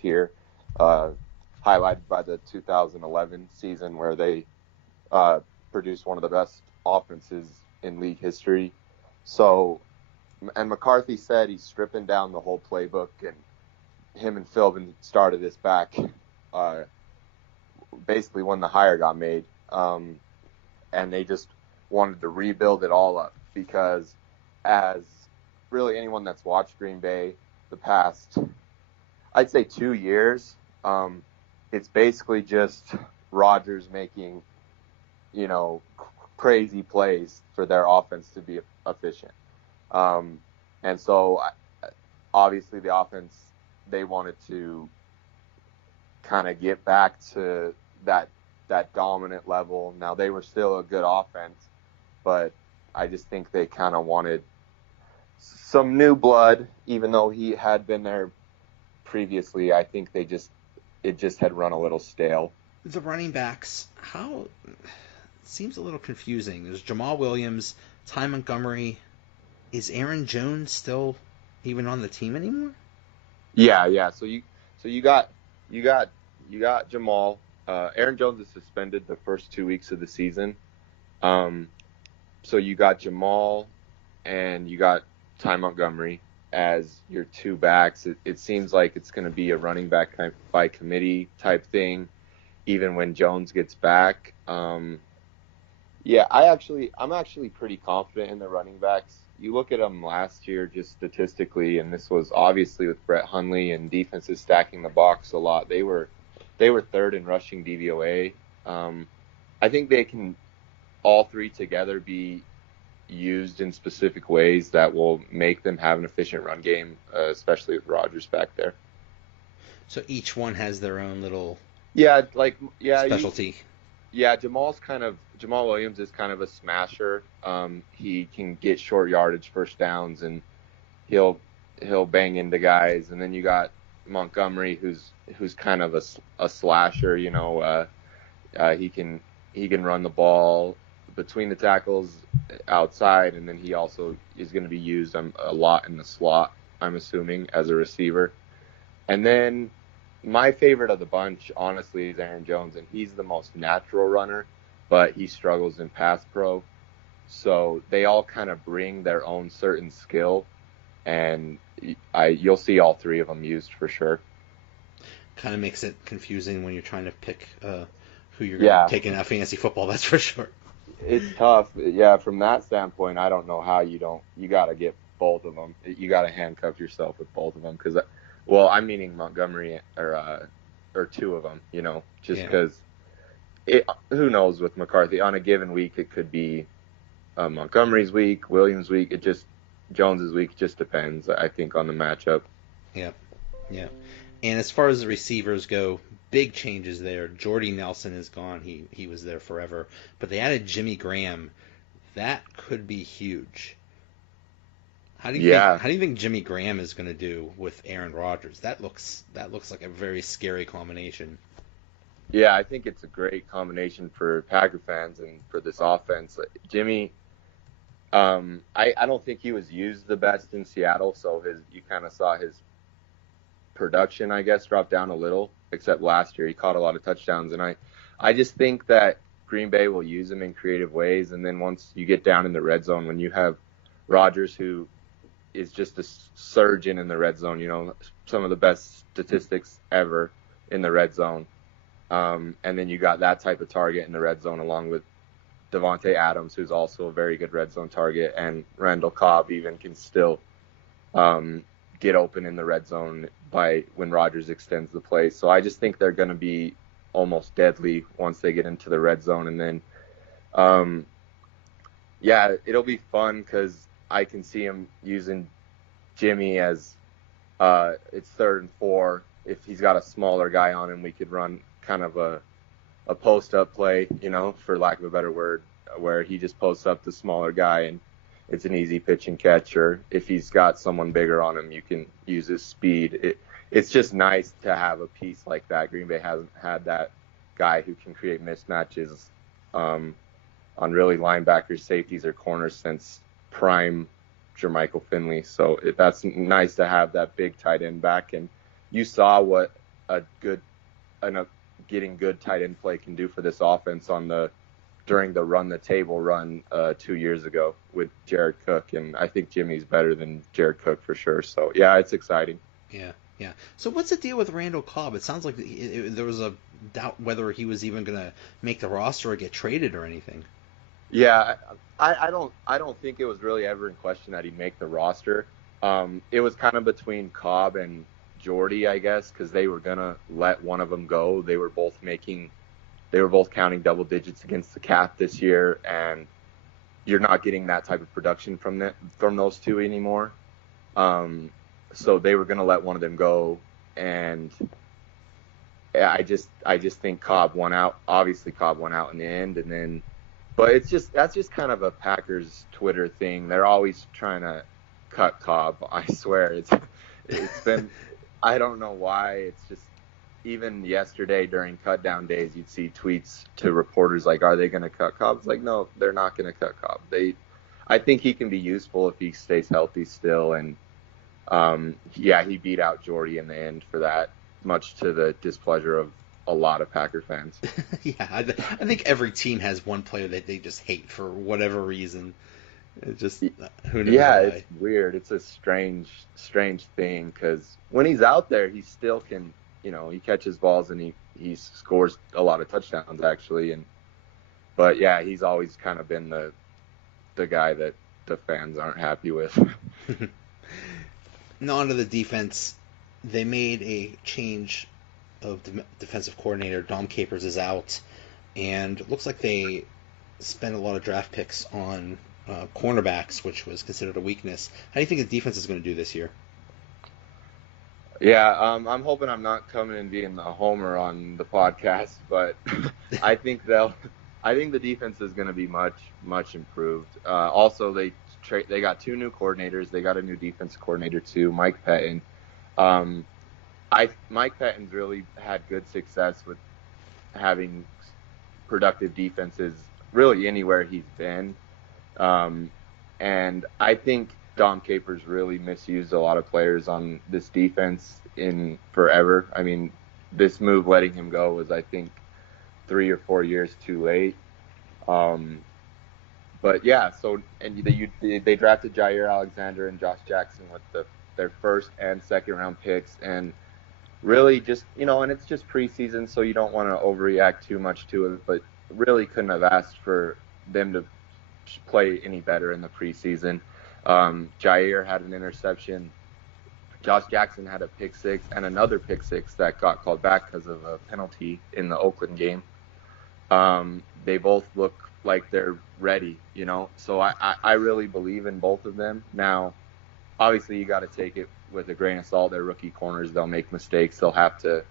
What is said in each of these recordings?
tier, highlighted by the 2011 season where they produced one of the best offenses in league history. So, and McCarthy said he's stripping down the whole playbook, and him and Philbin started this back basically when the hire got made. And they just wanted to rebuild it all up because as really anyone that's watched Green Bay the past, I'd say 2 years, it's basically just Rodgers making, crazy plays for their offense to be efficient. And so obviously the offense, they wanted to kind of get back to that dominant level. Now, they were still a good offense, but I just think they kind of wanted some new blood, even though he had been there previously. I think it just had run a little stale. The running backs, seems a little confusing. There's Jamal Williams, Ty Montgomery. Is Aaron Jones still even on the team anymore? Yeah. So you got Jamal. Aaron Jones is suspended the first 2 weeks of the season. So you got Jamal and you got Ty Montgomery as your two backs. It seems like it's going to be a running back by committee type thing, even when Jones gets back. I'm actually pretty confident in the running backs. You look at them last year just statistically, and this was obviously with Brett Hundley and defenses stacking the box a lot. They were third in rushing DVOA. I think they can all three together be used in specific ways that will make them have an efficient run game, especially with Rodgers back there. So each one has their own little specialty. Jamal Williams is kind of a smasher. He can get short yardage first downs, and he'll bang into guys. And then you got Montgomery, who's kind of a slasher. He can run the ball between the tackles outside, and then he also is going to be used a lot in the slot, I'm assuming, as a receiver. And then my favorite of the bunch, honestly, is Aaron Jones, and he's the most natural runner, but he struggles in pass pro. So they all kind of bring their own certain skill, and you'll see all three of them used for sure. Kind of makes it confusing when you're trying to pick who you're taking out fantasy football, that's for sure. It's tough. Yeah, from that standpoint, I don't know how you got to get both of them. You got to handcuff yourself with both of them because, I'm meaning Montgomery or two of them, just because who knows with McCarthy. On a given week, it could be Montgomery's week, Williams' week. Jones's week just depends, I think, on the matchup. Yeah. And as far as the receivers go, big changes there. Jordy Nelson is gone. He was there forever. But they added Jimmy Graham. That could be huge. How do you think Jimmy Graham is going to do with Aaron Rodgers? That looks like a very scary combination. Yeah, I think it's a great combination for Packer fans and for this offense. Jimmy, I don't think he was used the best in Seattle, so you kind of saw his production, I guess, drop down a little, except last year he caught a lot of touchdowns. And I just think that Green Bay will use him in creative ways. And then once you get down in the red zone, when you have Rodgers, who is just a surgeon in the red zone, some of the best statistics ever in the red zone. And then you got that type of target in the red zone along with Devontae Adams, who's also a very good red zone target, and Randall Cobb even can still get open in the red zone by when Rodgers extends the play. So I just think they're going to be almost deadly once they get into the red zone. And then, it'll be fun because I can see him using Jimmy as it's 3rd and 4. If he's got a smaller guy on him, we could run kind of a post-up play, for lack of a better word, where he just posts up the smaller guy and it's an easy pitch and catch. Or if he's got someone bigger on him, you can use his speed. It's just nice to have a piece like that. Green Bay hasn't had that guy who can create mismatches on really linebackers, safeties, or corners since prime Jermichael Finley. So that's nice to have that big tight end back. And you saw what a good getting good tight end play can do for this offense during the run the table run 2 years ago with Jared Cook, and I think Jimmy's better than Jared Cook for sure. So yeah, it's exciting. Yeah, yeah. So what's the deal with Randall Cobb? It sounds like there was a doubt whether he was even going to make the roster or get traded or anything. Yeah, I don't think it was really ever in question that he'd make the roster. It was kind of between Cobb and Jordy, I guess, because they were gonna let one of them go. They were both counting double digits against the cap this year, and you're not getting that type of production from those two anymore. So they were gonna let one of them go, and I just think Cobb won out. Obviously, Cobb won out in the end, and then, but that's just kind of a Packers Twitter thing. They're always trying to cut Cobb. I swear, it's been. I don't know why. It's just, even yesterday during cut down days, you'd see tweets to reporters like, "Are they going to cut Cobb?" It's like, no, they're not going to cut Cobb. I think he can be useful if he stays healthy still. And he beat out Jordy in the end for that, much to the displeasure of a lot of Packer fans. Yeah, I think every team has one player that they just hate for whatever reason. It just, who knows? Yeah, why. it's weird. It's a strange thing, because when he's out there, he still can, he catches balls and he scores a lot of touchdowns actually. But yeah, he's always kind of been the guy that the fans aren't happy with. Now onto the defense. They made a change of defensive coordinator. Dom Capers is out, and it looks like they spent a lot of draft picks on cornerbacks, which was considered a weakness. How do you think the defense is going to do this year? Yeah, I'm hoping I'm not coming and being a homer on the podcast, but I think the defense is going to be much improved. Also, they got two new coordinators. They got a new defense coordinator too, Mike Pettin. Mike Pettin's really had good success with having productive defenses really anywhere he's been. And I think Dom Capers really misused a lot of players on this defense in forever. I mean, this move letting him go was, I think, 3 or 4 years too late. But yeah, so, and they drafted Jair Alexander and Josh Jackson with their first and second round picks, and really just, and it's just preseason, so you don't want to overreact too much to it, but really couldn't have asked for them to play any better in the preseason. Jair had an interception. Josh Jackson had a pick six and another pick six that got called back because of a penalty in the Oakland game. They both look like they're ready, so I really believe in both of them. Now, obviously, you got to take it with a grain of salt. They're rookie corners. They'll make mistakes. They'll have to,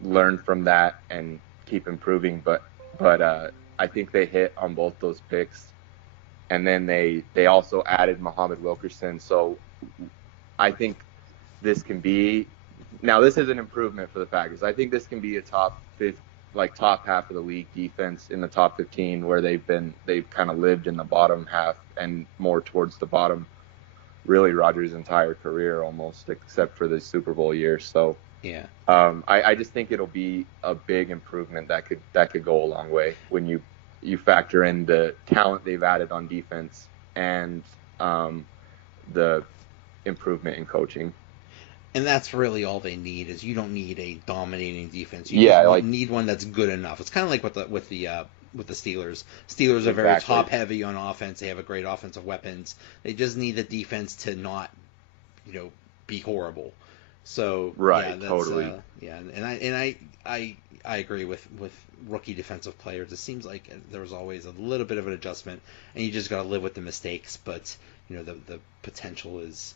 learn from that and keep improving. But I think they hit on both those picks. And then they also added Muhammad Wilkerson. So I think this can be – now, this is an improvement for the Packers. I think this can be a top half of the league defense in the top 15, where they've kind of lived in the bottom half and more towards the bottom, really Rodgers' entire career almost, except for the Super Bowl year. So yeah, I just think it'll be a big improvement that could go a long way when you factor in the talent they've added on defense and the improvement in coaching. And that's really all they need. Is you don't need a dominating defense. You need one that's good enough. It's kind of like with the Steelers. Steelers are very top heavy on offense. They have a great offensive weapons. They just need the defense to not, be horrible. So right, yeah, that's, totally. And I agree with rookie defensive players. It seems like there was always a little bit of an adjustment, and you just got to live with the mistakes. But the potential is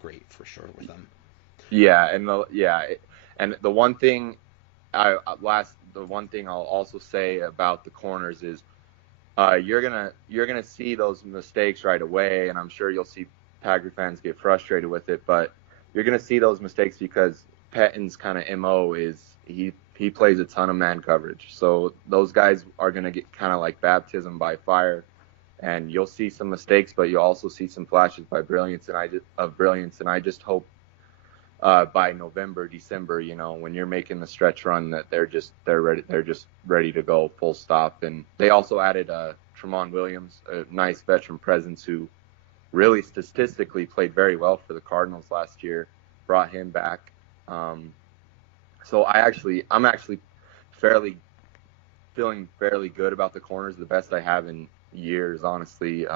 great for sure with them. Yeah, and the one thing I'll also say about the corners is you're gonna see those mistakes right away, and I'm sure you'll see Packer fans get frustrated with it, but you're gonna see those mistakes because Pettin's kind of MO is he plays a ton of man coverage, so those guys are gonna get kind of like baptism by fire. And you'll see some mistakes, but you'll also see some flashes by brilliance, and I just hope by November, December, when you're making the stretch run, that they're just ready to go full stop. And they also added Tremont Williams, a nice veteran presence who really statistically played very well for the Cardinals last year. Brought him back. So I'm actually feeling fairly good about the corners, the best I have in years, honestly.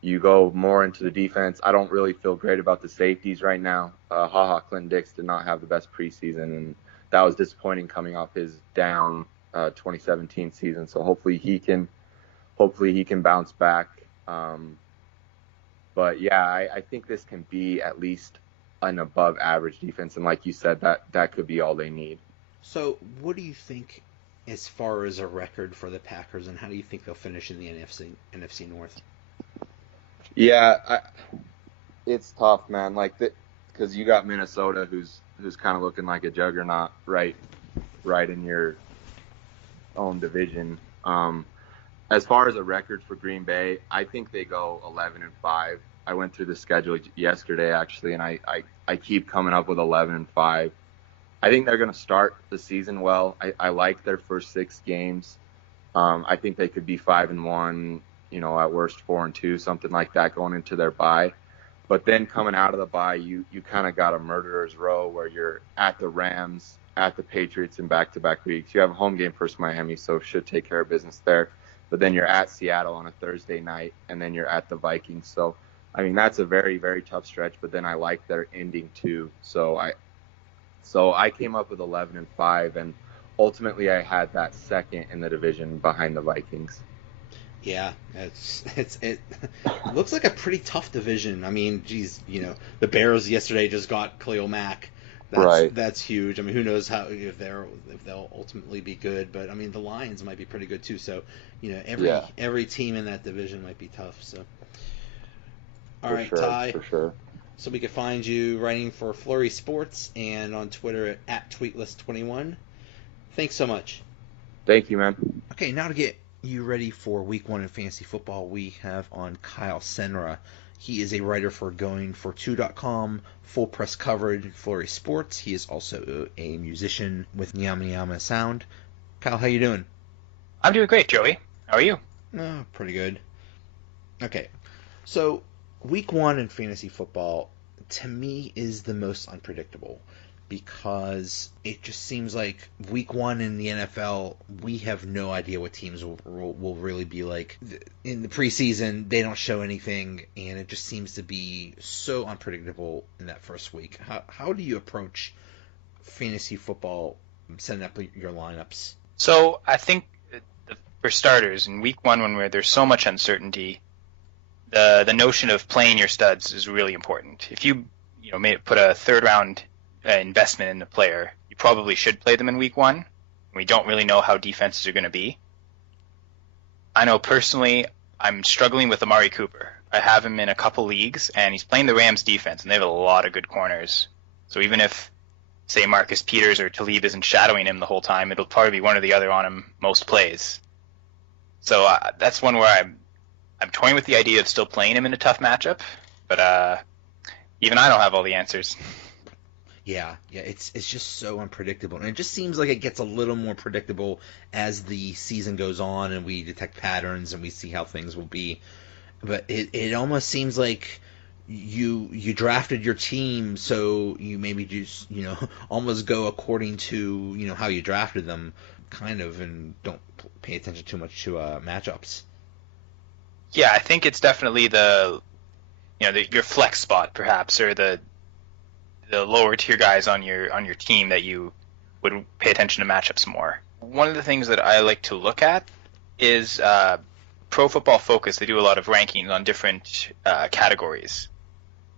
You go more into the defense. I don't really feel great about the safeties right now. Clinton Dix did not have the best preseason, and that was disappointing coming off his down 2017 season. So hopefully he can bounce back. But yeah, I think this can be at least an above average defense, and like you said, that could be all they need. So what do you think as far as a record for the Packers, and how do you think they'll finish in the NFC North? Yeah, it's tough, man. Because you got Minnesota, who's kind of looking like a juggernaut, right in your own division. As far as a record for Green Bay, I think they go 11-5. I went through the schedule yesterday actually, and I keep coming up with 11-5. I think they're going to start the season well. I like their first 6 games. I think they could be 5-1. At worst 4-2, something like that going into their bye. But then coming out of the bye, you kind of got a murderer's row where you're at the Rams, at the Patriots in back-to-back weeks. You have a home game versus Miami, so should take care of business there. But then you're at Seattle on a Thursday night, and then you're at the Vikings. So, that's a very, very tough stretch, but then I like their ending too. So I came up with 11-5, and ultimately I had that second in the division behind the Vikings. Yeah, it looks like a pretty tough division. The Bears yesterday just got Khalil Mack. That's huge. Who knows if they'll ultimately be good, but the Lions might be pretty good too. So, every team in that division might be tough. So, all right, Ty. For sure. So we can find you writing for Flurry Sports and on Twitter at Tweetless21. Thanks so much. Thank you, man. Okay, now to get you ready for Week 1 in fantasy football, we have on Kyle Senra. He is a writer for GoingFor2.com, full press coverage, Flurry Sports. He is also a musician with Nyama Nyama Sound. Kyle, how you doing? I'm doing great, Joey. How are you? Oh, pretty good. Okay, so Week 1 in fantasy football, to me, is the most unpredictable, because it just seems like Week 1 in the NFL, we have no idea what teams will really be like. In the preseason, they don't show anything, and it just seems to be so unpredictable in that first week. How do you approach fantasy football, setting up your lineups? So I think for starters, in Week 1, when there's so much uncertainty, the notion of playing your studs is really important. If you put a third-round investment in the player, you probably should play them in Week 1. We don't really know how defenses are going to be. I know personally I'm struggling with Amari Cooper. I have him in a couple leagues, and he's playing the Rams defense, and they have a lot of good corners. So even if, say, Marcus Peters or Talib isn't shadowing him the whole time, it'll probably be one or the other on him most plays. So that's one where I'm toying with the idea of still playing him in a tough matchup, but even I don't have all the answers. Yeah, it's just so unpredictable, and it just seems like it gets a little more predictable as the season goes on, and we detect patterns and we see how things will be. But it almost seems like you drafted your team, so you maybe just almost go according to how you drafted them, kind of, and don't pay attention too much to matchups. Yeah, I think it's definitely your flex spot, perhaps, or the lower tier guys on your team that you would pay attention to matchups more. One of the things that I like to look at is Pro Football Focus. They do a lot of rankings on different categories,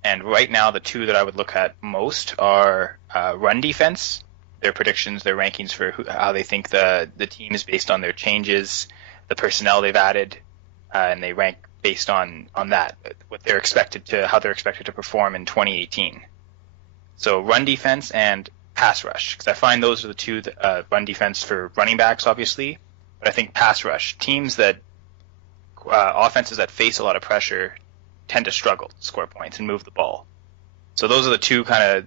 and right now the two that I would look at most are run defense. Their predictions, their rankings for how they think the team is based on their changes, the personnel they've added, and they rank based on that, how they're expected to perform in 2018. So run defense and pass rush, because I find those are the two, run defense for running backs, obviously, but I think pass rush, teams that, offenses that face a lot of pressure tend to struggle to score points and move the ball. So those are the two kind of